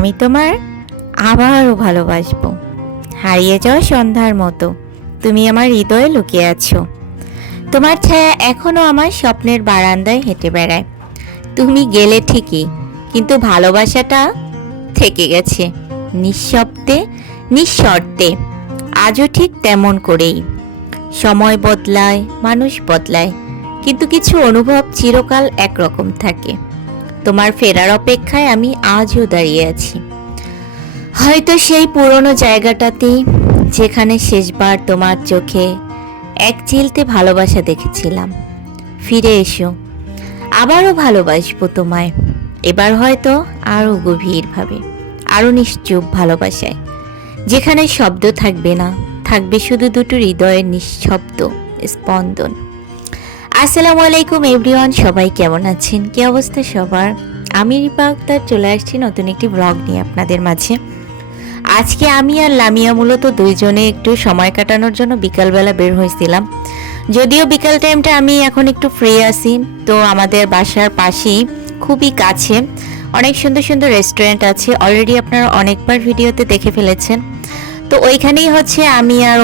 আমি তোমার আবারও ভালোবাসবো। হারিয়ে যাওয়া সন্ধ্যার মতো তুমি আমার হৃদয়ে লুকিয়ে আছো। তোমার ছায়া এখনো আমার স্বপ্নের বারান্দায় হেঁটে বেড়ায়। তুমি গেলে ঠিকই, কিন্তু ভালোবাসাটা থেকে গেছে নিঃশব্দে, নিঃশর্তে। আজও ঠিক তেমন করেই। সময় বদলায়, মানুষ বদলায়, কিন্তু কিছু অনুভব চিরকাল একরকম থাকে। তোমার ফেরার অপেক্ষায় আমি আজও দাঁড়িয়ে আছি, হয়তো সেই পুরনো জায়গাটাতেই, যেখানে শেষবার তোমার চোখে এক চিলতে ভালোবাসা দেখেছিলাম। ফিরে এসো, আবারও ভালোবাসবো তোমায়। এবার হয়তো আরও গভীরভাবে, আরও নিশ্চুপ ভালোবাসায়, যেখানে শব্দ থাকবে না, থাকবে শুধু দুটো হৃদয়ের নিঃশব্দ স্পন্দন। আসসালামু আলাইকুম এভরিওয়ান, সবাই কেমন আছেন? কি অবস্থা সবার? আমি রিপা আক্তার চলে আসছি নতুন একটি ব্লগ নিয়ে আপনাদের মাঝে। আজকে আমি আর লামিয়া মূলত দুইজনে একটু সময় কাটানোর জন্য বিকালবেলা বের হয়েছিলাম। যদিও বিকাল টাইমটা আমি এখন একটু ফ্রি আছি, তো আমাদের বাসার পাশেই খুবই কাছে অনেক সুন্দর সুন্দর রেস্টুরেন্ট আছে। অলরেডি আপনারা অনেকবার ভিডিওতে দেখে ফেলেছেন। তো ওইখানেই আমি আর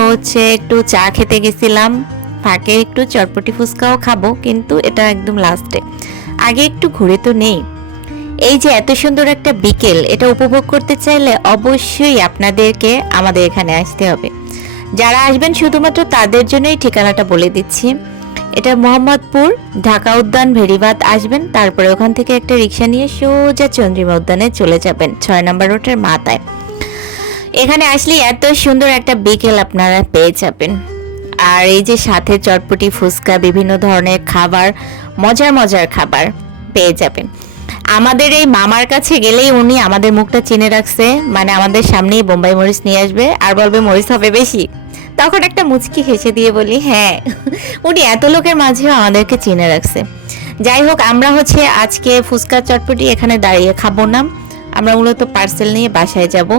একটু চা খেতে গেছিলাম, ফাঁকে একটু চটপটি ফুচকাও খাবো, কিন্তু এটা একদম লাস্টে। আগে একটু ঘুরে তো নেই। এই যে এত সুন্দর একটা বিকেল, এটা উপভোগ করতে চাইলে অবশ্যই আপনাদেরকে আমাদের এখানে আসতে হবে। যারা আসবেন শুধুমাত্র তাদের জন্যই ঠিকানাটা বলে দিচ্ছি। এটা মোহাম্মদপুর ঢাকা উদ্যান ভেরিবাদ আসবেন, তারপরে ওখান থেকে একটা রিক্সা নিয়ে সোজা চন্দ্রিমা উদ্যানে চলে যাবেন 6 নম্বর রোডের মাথায়। এখানে আসলে এত সুন্দর একটা বিকেল আপনারা পেয়ে যাবেন। আর এই যে সাথে চটপটি ফুচকা, বিভিন্ন ধরনের খাবার, মজার মজার খাবার পেয়ে যাবেন। আমাদের এই মামার কাছে গেলেই উনি আমাদের মুখটা চিনে রাখছে, মানে আমাদের সামনেই বোম্বাই মরিচ নিয়ে আসবে আর বলবে মরিচ হবে বেশি। তখন একটা মুচকি হেসে দিয়ে বলি হ্যাঁ, উনি এত লোকের মাঝেও আমাদেরকে চিনে রাখছে। যাই হোক, আমরা আজকে ফুচকা চটপটি এখানে দাঁড়িয়ে খাবো না, আমরা মূলত পার্সেল নিয়ে বাসায় যাব।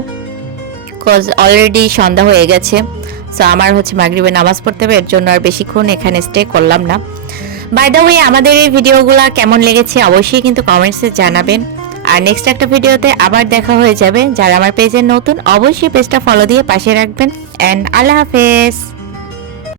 কজ অলরেডি সন্ধ্যা হয়ে গেছে। সো আমার মাগরিবে নামাজ পড়তে হবে, এর জন্য আর বেশিক্ষণ এখানে স্টে করলাম না। বাই দ্য ওয়ে, আমাদের এই ভিডিওগুলো কেমন লেগেছে অবশ্যই কিন্তু কমেন্টসে জানাবেন। আর নেক্সট একটা ভিডিওতে আবার দেখা হয়ে যাবে। যারা আমার পেজের নতুন, অবশ্যই পেজটা ফলো দিয়ে পাশে রাখবেন। অ্যান্ড আল্লাহ হাফেজ।